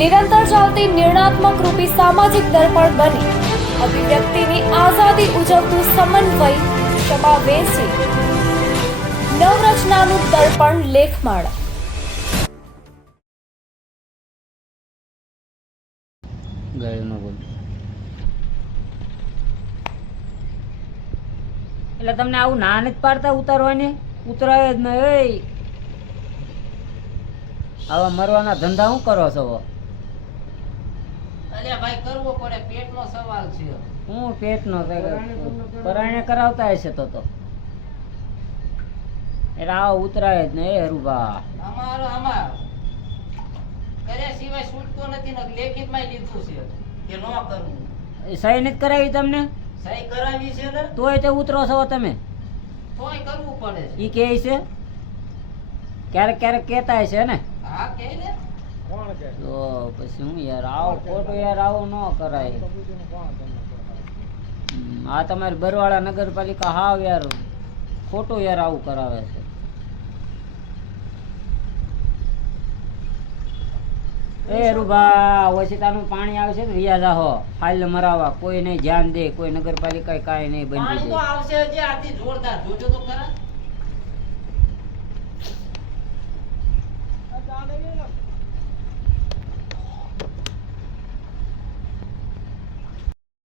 નિરંતર ચાલતી નિર્ણાત્મક રૂપી સામાજિક દર્પણ બની. અભિવ્યક્તિની આઝાદી ઉજવતું સમન્વય સમાવેશી નવરચનાનું દર્પણ લેખમાળા. બોલ. એટલે તમને આવું ના નથી પાડતા ઉતારવાની? ઉતરાય જ નહીં એ આવા મરવાના ધંધા શું કરો છો? અલ્યા ભાઈ કરવો પડે પેટનો સવાલ છે. હું પેટનો પરાયણે કરાવતા હશે તો તો. એટલે આવો ઉતરાય જ ને એ હરુભા. અમારો અમાર. કર્યા સિવાય છૂટતો નથી ને લેખિતમાં લીધું છે કે ન કરવું. એ સહી નથી કરાવી તમને? સહી કરાવી છે ને? તોય તે ઉતરો છો તમે? તોય કરવું પડે છે. ઈ કે છે? ક્યારેક ક્યારેક કહેતા છે ને? હા કે ને. તો પછી હું યાર આવો ખોટું યાર આવું ન કરાય. આ તમારી બરવાળા નગરપાલિકા હાવ યાર ખોટું યાર આવું કરાવે છે. એ રૂભા ઓછીતાનું પાણી આવશે ને રિયા જાહો. ફાઇલ મરાવા કોઈ નહીં ધ્યાન દે કોઈ નગરપાલિકા કાંઈ નહીં બની દે. આવશે જે આથી જોરદાર. જોજો તો ખરા.